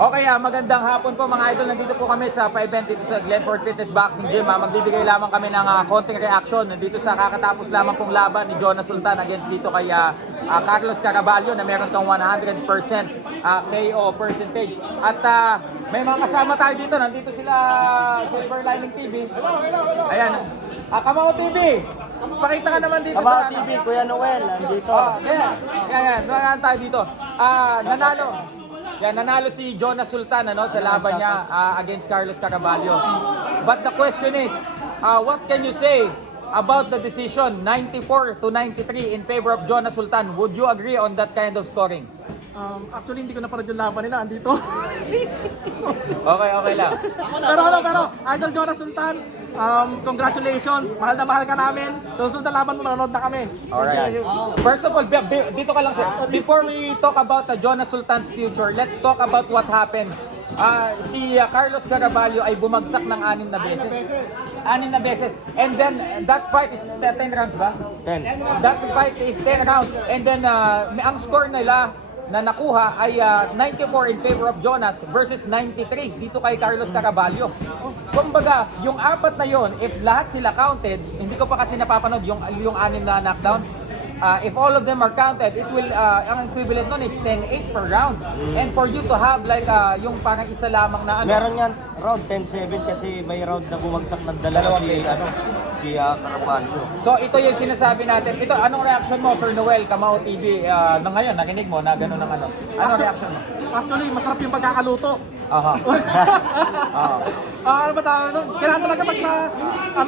Okay, magandang hapon po mga idol. Nandito po kami sa pa-event dito sa Glenford Fitness Boxing Gym. Magbibigay lamang kami ng konting reaction dito sa kakatapos lamang pong laban ni Jonas Sultan against dito kay Carlos Caraballo na meron tong 100% KO percentage. At may mga kasama tayo dito. Nandito sila Silver Lining TV. Hello. Ayan. Kamao TV. Pakita ka naman dito Kamao sa TV, Kuya Noel, nandito. Kaya tayo dito. Nanalo si Jonas Sultan sa laban niya against Carlos Caraballo. But the question is, what can you say about the decision 94-93 in favor of Jonas Sultan? Would you agree on that kind of scoring? Actually, hindi ko napanood yung laban nila. Andito. Okay lang. pero, Idol Jonas Sultan, congratulations. Mahal na mahal ka namin. Susunod na laban mo, nanonood na kami. Alright. First of all, dito ka lang sir. Before we talk about Jonas Sultan's future, let's talk about what happened. Si Carlos Caraballo ay bumagsak ng 6 na beses. 6 na beses. And then, that fight is 10 rounds ba? 10. That fight is 10 rounds. And then, ang score nila na nakuha ay 94 in favor of Jonas versus 93 dito kay Carlos Caraballo. Kumbaga, yung 4 na yon, if lahat sila counted, hindi ko pa kasi napapanood yung 6 na knockdown. If all of them are counted, it will ang equivalent nun is 10-8 per round. And for you to have like yung parang isa lamang na Meron yan, round 10-7 kasi may round na bumagsak ng dalawa si Caraballo. So ito yung sinasabi natin. Ito, anong reaction mo, Sir Noel, Kamao TV, na ngayon, nakinig mo na gano'n ng ano? Anong reaction mo? Actually, masarap yung pagkakaluto. Aha. Ano ba tawag nun? Kailangan talaga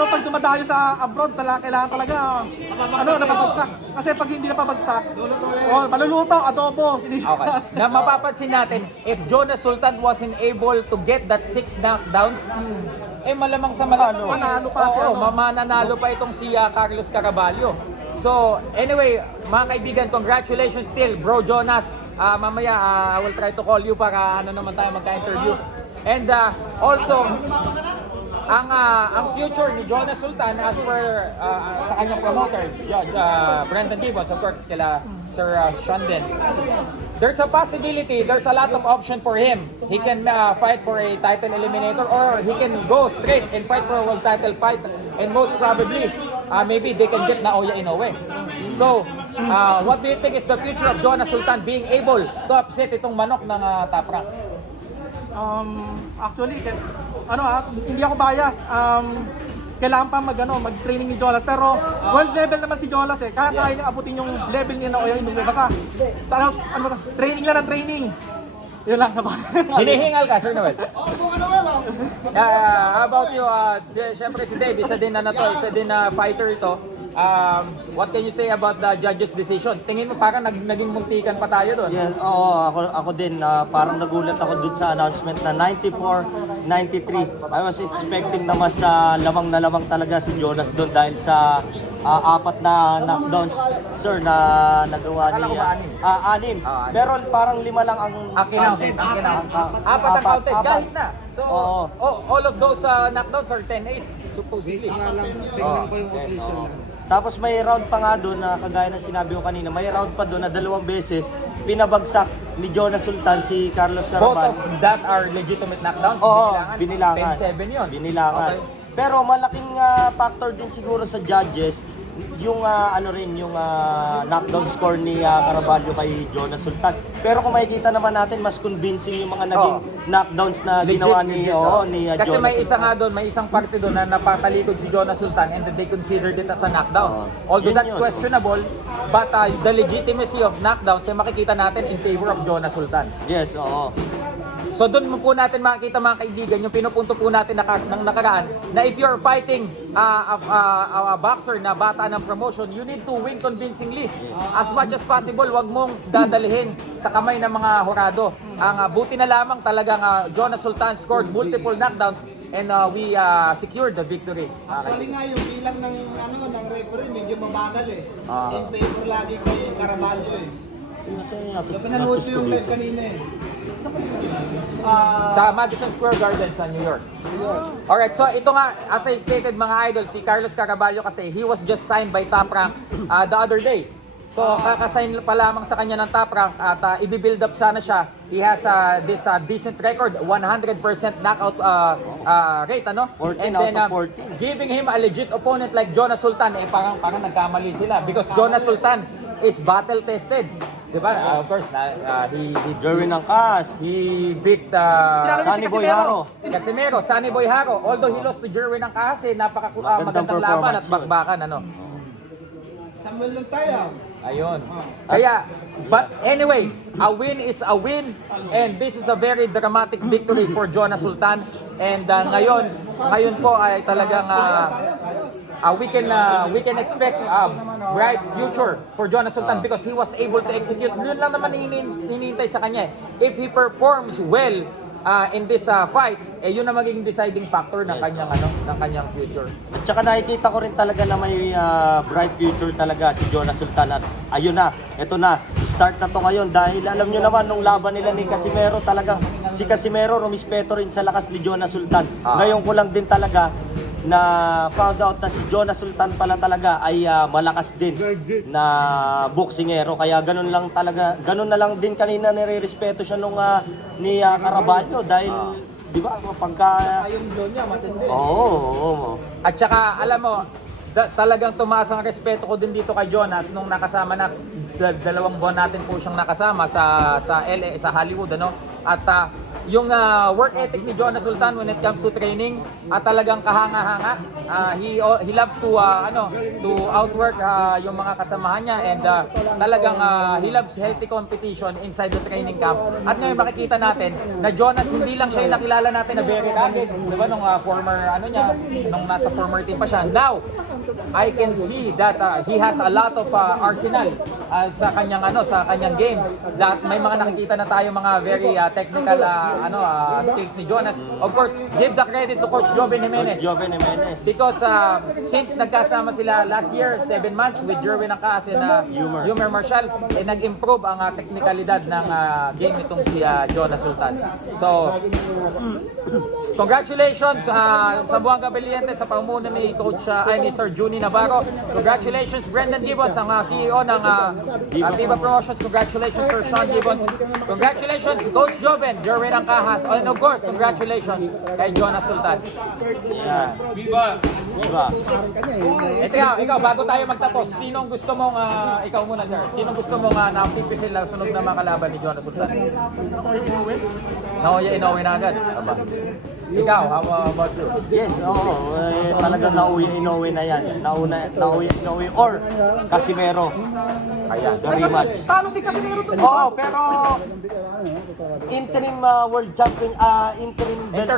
pag dumadayo sa abroad, kailangan talaga napabagsak. Kasi pag hindi napabagsak, maluluto, adobo. Okay. Na mapapansin natin, if Jonas Sultan wasn't able to get that 6 knockdowns, malamang sa manalo. Manalo pa siya. Mananalo pa itong si Carlos Caraballo. So, anyway, mga kaibigan, congratulations still, Bro Jonas. Mamaya, I will try to call you para naman tayo magka-interview. And also, ang future ni Jonas Sultan as per sa kanyang promoter, Brendan Gibbons, of course, kila Sir Shandon. There's a possibility, there's a lot of option for him. He can fight for a title eliminator or he can go straight and fight for a world title fight. And most probably, maybe they can get Naoya Inoue. So, what do you think is the future of Jonas Sultan being able to upset itong manok ng Top Rank? Actually, hindi ako bias. Kailangan pa mag-training ni Jonas. Pero world level naman si Jonas kaya niya abutin yung level niya na o yung basta. Training lang ng training. Yun lang naman. Hinihingal ka, Sir Noel? How about you? Siyempre si Dave, isa din fighter ito. What can you say about the judge's decision? Tingin mo parang naging muntikan pa tayo doon. Yes, ako din, parang nagulat ako dun sa announcement na 94-93. I was expecting na mas lamang na lamang talaga si Jonas doon dahil sa 4 na knockdowns, sir, na nagawa ni... 6. Pero parang 5 lang ang Counted. 4 ang counted, kahit na. So, all of those knockdowns are 10-8, supposedly. Tingnan ko yung official. Tapos may round pa nga doon na kagaya ng sinabi ko kanina, may round pa doon na 2 beses pinabagsak ni Jonas Sultan si Carlos Caraballo. Both of that are legitimate knockdowns? Binilangan. 10-7 yun. Binilangan. Okay. Pero malaking factor din siguro sa judges yung yung knockdown score ni Caraballo kay Jonas Sultan. Pero kung makikita naman natin, mas convincing yung mga naging knockdowns na ginawa ni Kasi Jonas may isa Sultan. nga doon, may isang parte doon na napatalikod si Jonas Sultan and they considered it as a knockdown. Although that's Yun. questionable, but the legitimacy of knockdowns ay makikita natin in favor of Jonas Sultan. Yes, oo. So doon mo po natin makikita mga kaibigan, yung pinupunto po natin ng nakaraan, na if you're fighting a boxer na bata ng promotion, you need to win convincingly. As much as possible, wag mong dadalhin sa kamay ng mga hurado. Ang buti na lamang talagang Jonas Sultan scored multiple knockdowns and we secured the victory. Actually nga yung bilang ng referee medyo mabagal in favor lagi kay Caraballo Pinanood ko yung live kanina Sa Madison Square Garden sa New York. Alright, so ito nga, as I stated mga idol, si Carlos Caraballo kasi he was just signed by Top Rank the other day. So kakasign pa lamang sa kanya ng top rank at i-build up sana siya. He has this decent record, 100% knockout rate, ano? 14 And out then of 14. giving him a legit opponent like Jonas Sultan, parang nagkamali sila because Jonas Sultan is battle tested. Diba? Of course, he Jerwin Angkas. he beat Sunny Boy Haro. Casimero, Sunny Boy Haro. Although he lost to Jerwin Angkas, Magandang magandang laban at performance yun. bakbakan, ano? Samuel ng tayo. Ayun. Kaya, but anyway, a win is a win and this is a very dramatic victory for Jonas Sultan. And ngayon po ay talagang we can expect a bright future for Jonas Sultan because he was able to execute. Yun lang naman hinihintay sa kanya. If he performs well in this fight, yun na magiging deciding factor ng kanyang future. At saka nakikita ko rin talaga na may bright future talaga si Jonas Sultan. At ayun na, eto na, start na to ngayon dahil alam nyo naman nung laban nila ni Casimero talagang si Casimero rumispeto rin sa lakas ni Jonas Sultan. Ngayon ko lang din talaga na found out na si Jonas Sultan pala talaga ay malakas din na boksingero. Kaya ganun na lang din kanina nire-respeto siya nung ni Caraballo dahil di ba pagka Yung blow niya, matindi. Oo. At saka alam mo, talagang tumaas ang respeto ko din dito kay Jonas nung nakasama na 2 buwan natin po siyang nakasama sa LA, sa Hollywood, ano? At yung work ethic ni Jonas Sultan when it comes to training, talagang kahanga-hanga. He loves to outwork yung mga kasamahan niya and talagang he loves healthy competition inside the training camp. At ngayon makikita natin na Jonas hindi lang siya yung nakilala natin na very rugged, di ba, nung nung nasa former team pa siya. Now, I can see that he has a lot of arsenal sa kanyang game. That may mga nakikita na tayo mga very technical skills ni Jonas. Of course, give the credit to Coach Joven Jimenez. Because since nagkasama sila last year, 7 months with Jerwin Angkas and Yumer Marshall, nag-improve ang technikalidad ng game nitong si Jonas Sultan. So, congratulations sa Buanga Beliente sa pamumuno ni Coach ni Sir Juni Navarro. Congratulations Brendan Gibbons, ang CEO ng Viva Promotions. Congratulations Sir Sean Gibbons. Congratulations Coach Joven, Jerwin Angkas. And of course, congratulations kay Jonas Sultan. Yeah. Viva. Ikaw, bago tayo magtapos, sinong gusto mong, ikaw muna sir, sinong gusto mong napipisil na sunod na makalaban ni Jonas Sultan? Naoya Inoue na agad. Aba. Ikaw, how about you? Yes, oo. Talagang Naoya Inoue na yan. Naoya Inoue or Casimero. Ayan. The rematch. Talo si Casimero to. Oo, pero interim world champion, interim belt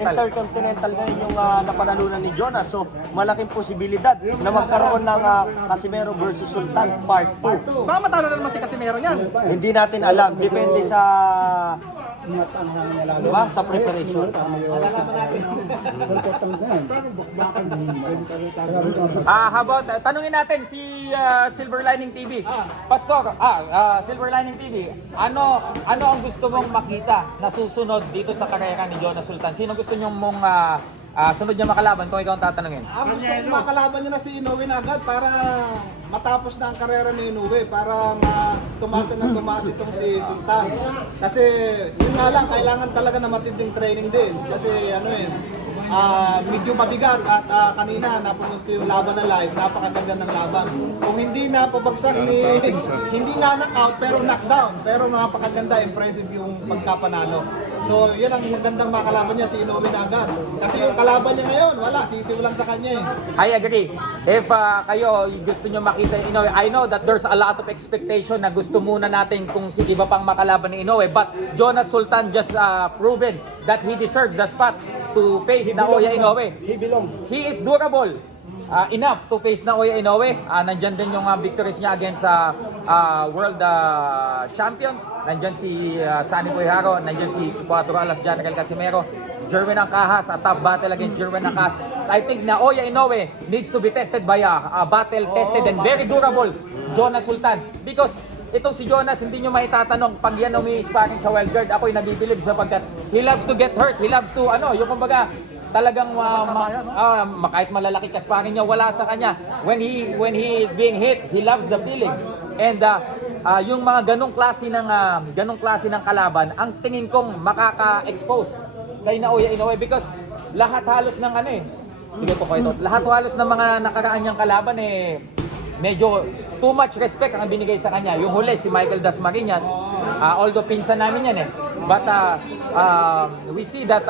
intercontinental ngayon yung napanalunan ni Jonas. So, malaking posibilidad na magkaroon ng Casimero versus Sultan Part 2. Baka matalo na naman si Casimero niyan. Hindi natin alam. Depende sa sa preparation. Malalaman natin. How about, tanungin natin si Silver Lining TV. Pastor, Silver Lining TV, ano ang gusto mong makita na susunod dito sa karera ni Jonas Sultan? Sino gusto nyo mong sunod niya makalaban kung ikaw ang tatanungin? Ang gusto kong makalaban niya na si Inoue na agad para matapos na ang karera ni Inoue, para tumaas na tumaas itong si Sultan. Kasi yun nga lang, kailangan talaga na matinding training din. Kasi medyo mabigat at kanina napanood ko yung laban na live, napakaganda ng laban. Kung hindi na pabagsak hindi nga knockout pero knockdown, pero napakaganda, impressive yung pagkapanalo. So yun ang magandang makalaban niya, si Inoue na agad. Kasi yung kalaban niya ngayon, wala, sisiw lang sa kanya eh. I agree. If kayo gusto nyo makita yung Inoue, I know that there's a lot of expectation na gusto muna natin kung si iba pang makalaban ni Inoue. But Jonas Sultan just proven that he deserves the spot to face Naoya Inoue. He is durable enough to face Naoya Inoue. Nandyan din yung victories niya against world champions. Nandyan si Sunny Boy Haro, nandyan si Cuatro Alas General Casimero, Jerwin Angkas, a top battle against Jerwin Angkas. I think Naoya Inoue needs to be tested by a battle-tested and very durable Jonas Sultan. Because itong si Jonas, hindi nyo maitatanong pag yan umi-sparring sa wild card, ako'y nabibilib sapagkat he loves to get hurt, he loves to yung kumbaga talagang kahit malalaki ka sparring niya, wala sa kanya. When he is being hit, he loves the feeling. And yung mga ganong klase ng kalaban, ang tingin kong makaka-expose kay Naoya Inoue because lahat halos ng sige po kayo, lahat halos ng mga nakaraan niyang kalaban medyo too much respect ang binigay sa kanya. Yung huli, si Michael Dasmariñas, although pinsan namin yan but we see that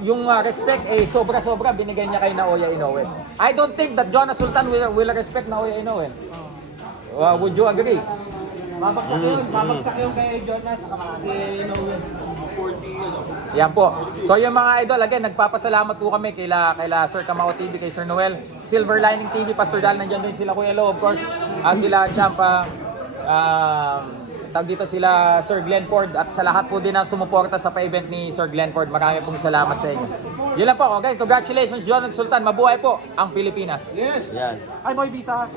yung respect sobra-sobra binigay niya kay Naoya Inoue. I don't think that Jonas Sultan will respect Naoya Inoue. Would you agree? Babagsak yun kay Jonas, si Inoue. Yan po. So yung mga idol, again, nagpapasalamat po kami kaila Sir Kamao TV, kay Sir Noel, Silver Lining TV, Pastor Dal, nandiyan din sila Kuya Lo, of course, sila Champa, tag dito sila Sir Glenford, at sa lahat po din ang sumuporta sa pa-event ni Sir Glenford. Marami pong salamat sa inyo. Yun lang po. Okay, congratulations, Jonathan Sultan. Mabuhay po ang Pilipinas. Yes! Yan. Ay, Boy Bisa.